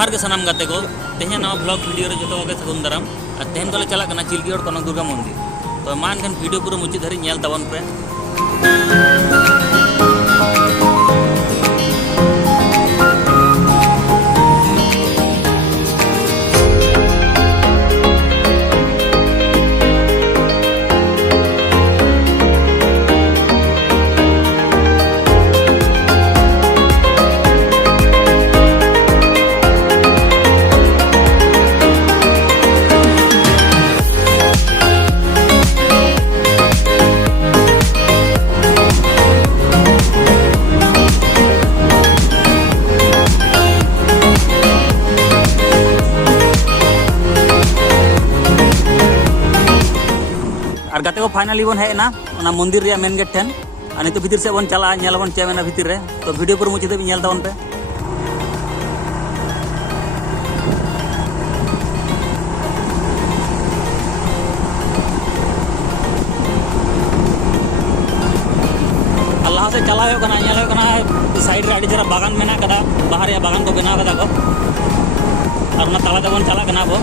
जोहार के सानाम गाते को तेहे नवा ब्लॉग वीडियो रे जतो के सगुन दाराम और तेहन कोले चला कना चिलकियोड़ कनक दुर्गा मंदिर तो मान खान वीडियो पूरा मुचाद धरि नेल ताबन पे। और गाते को फाइनली बन हेना ओना मंदिर रे मेन गेट ठेन और नितो भीतर से बन चला नेलबन चे मेना भीतर रे तो वीडियो पर मुझे भी नेल ताबन पे। अल्लाह से चला हो कना नेल हो कना साइड रे आडी जरा बागान मेना कदा बाहर या बागान को बनाव कदा को और ना ताला दबन चला कना बो।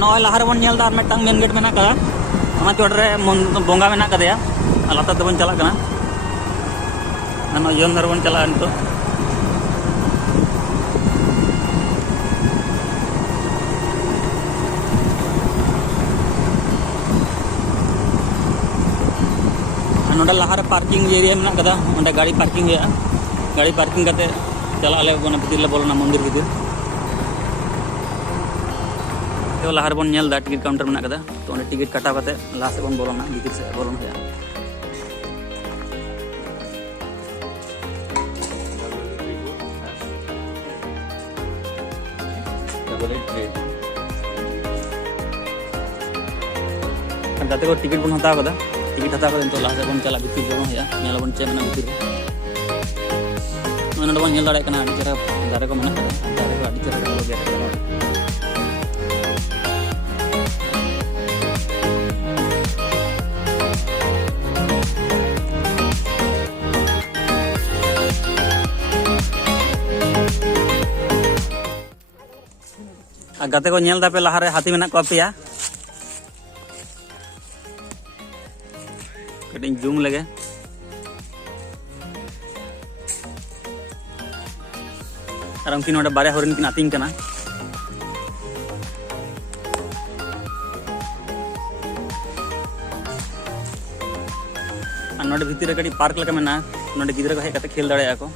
नॉय लहार बन नेल दा मेटांग मेन गेट मेना कदा ओना चोट रे बोंगा मेना कदया लाता तबन चला कना अनो यम दर बन चला नितो नोडा लहार पार्किंग एरिया मेना कदा ओंडे गाड़ी पार्किंग हुआ गाड़ी पार्किंग करते चला आले बन भीतर ले बोलना मंदिर भीतर तो लहार बन नेल दा टिकट काउंटर मेना कदा तो ओंडे टिकट कटाव करते लास्ट से बन बोलना भीतर से बोलन हुआ। गाते को टिकट बन हताव कदा टिकट हताव कदा तो लास्ट से बन चला भीतर बोलन हुआ नेल बन चे मेना भीतर ओना बन नेल दाड़े कना आडी चरा दारे को मेना दारे को आडी चरा डालो गया गाते को नेल दापे लहारे हाथी मेना को पेया कटिंग जूम लगे और उनकी नोडे बारे हरिन की आतिंग कना और नोडे भीतर कटी पार्क लगा मेना नोडे गिदरा को हेज कते खेल दाड़े को।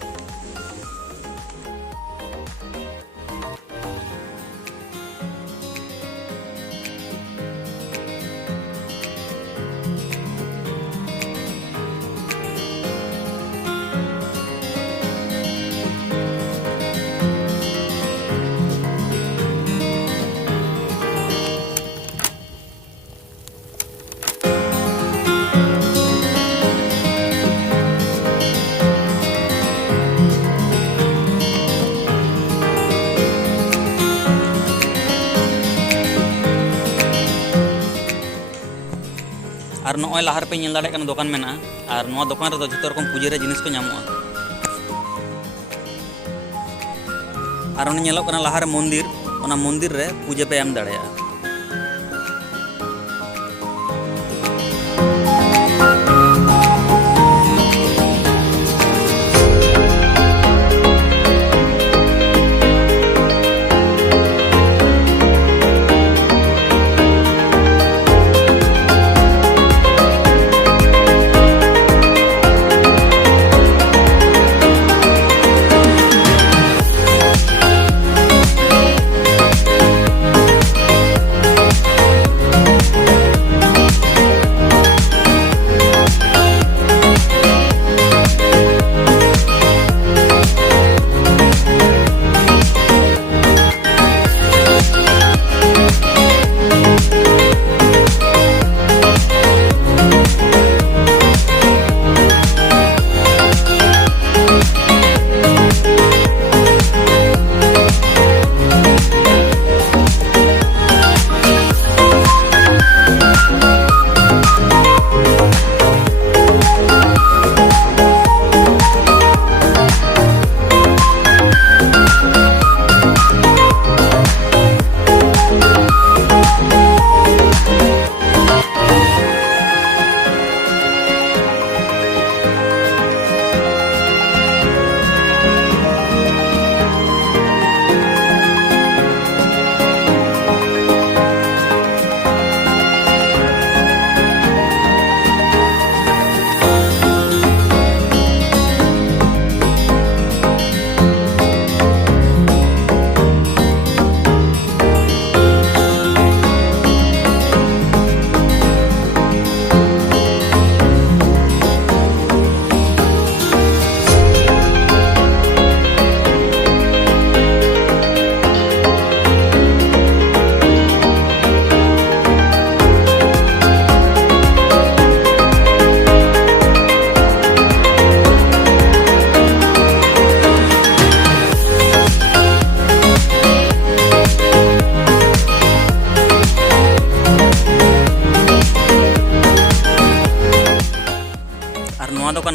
और नॉय लहार पे नेल दाड़े कना दुकान मेना और नोआ दुकान रे जतो रकम पूजा रे जिनिस को नामोआ और ओने नेलो कना लहार मंदिर ओना मंदिर रे पूजा पे एम दाड़े।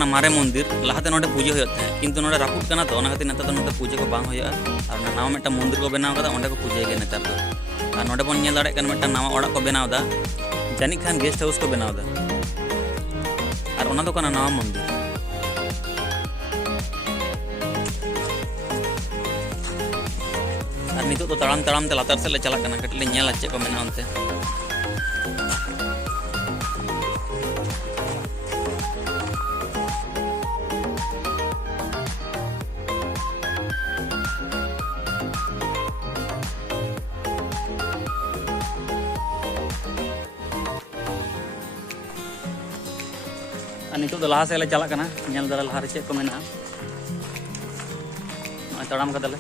मारे मंदिर लहाते नोडे पूजा होता है किंतु नोडे रापुट कना तो ओना खातिर नेता तो नोडे पूजा को बांग होया और नावा मिट्टा मंदिर को बनाव कदा ओंडे को पूजा के नेतार दो और नोडे बन नेल दाड़े कन मिट्टा नावा ओड़ा को बनाव दा जानी खान गेस्ट हाउस को बनाव दा और ओना दो कना नावा मंदिर और नितो तो तड़ाम तड़ाम ते लातार से ले चला कना कटले नेल अच्छे को मेना ओनते नितो लहा से चला दरा लहा चे को मेना तड़ाम कदले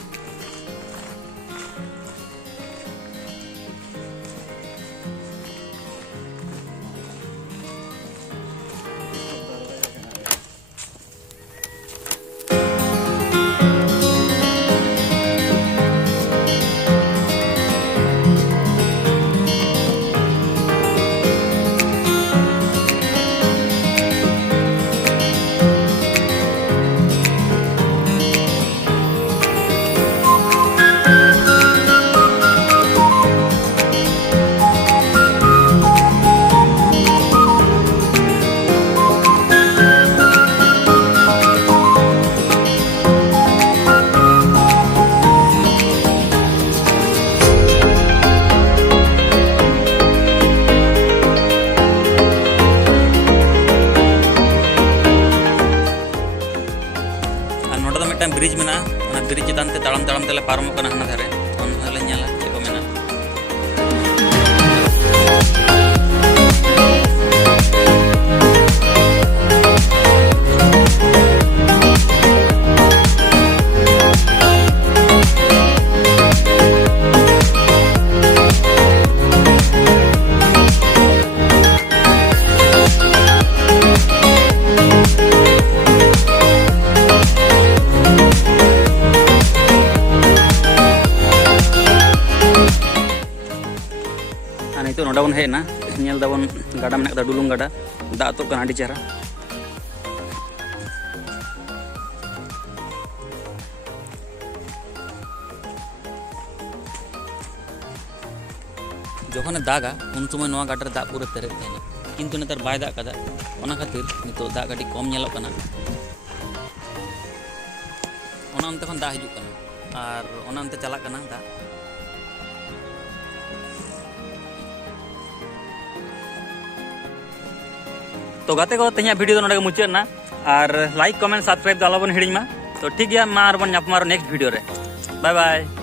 ब्रिज में ब्रिज चेतान तड़ाम तड़ाम तेले पारमों कना हना धारे ओनले नेला चे को मेना तो नोडा बन हेना नेल दाबन गाडा मेना डुलुंग गाडा दा तो कना आडी चेहरा जखने दागा उन समय नोआ गाडा दा पूरा पेरेज तहना किंतु नेतार बाय दा कदा ओना खातिर नितो दा गाडी कम नेलो कना ओना अंते खन दा हिजुक कना और ओना अंते चला कना दा तो गाते को तेज वीडियो नोडे मुचादना और लाइक कमेंट सब्सक्राइब आलोबन हिड़ीमा तो ठीक है मा बन नेक्स्ट वीडियो रे बाय बाय।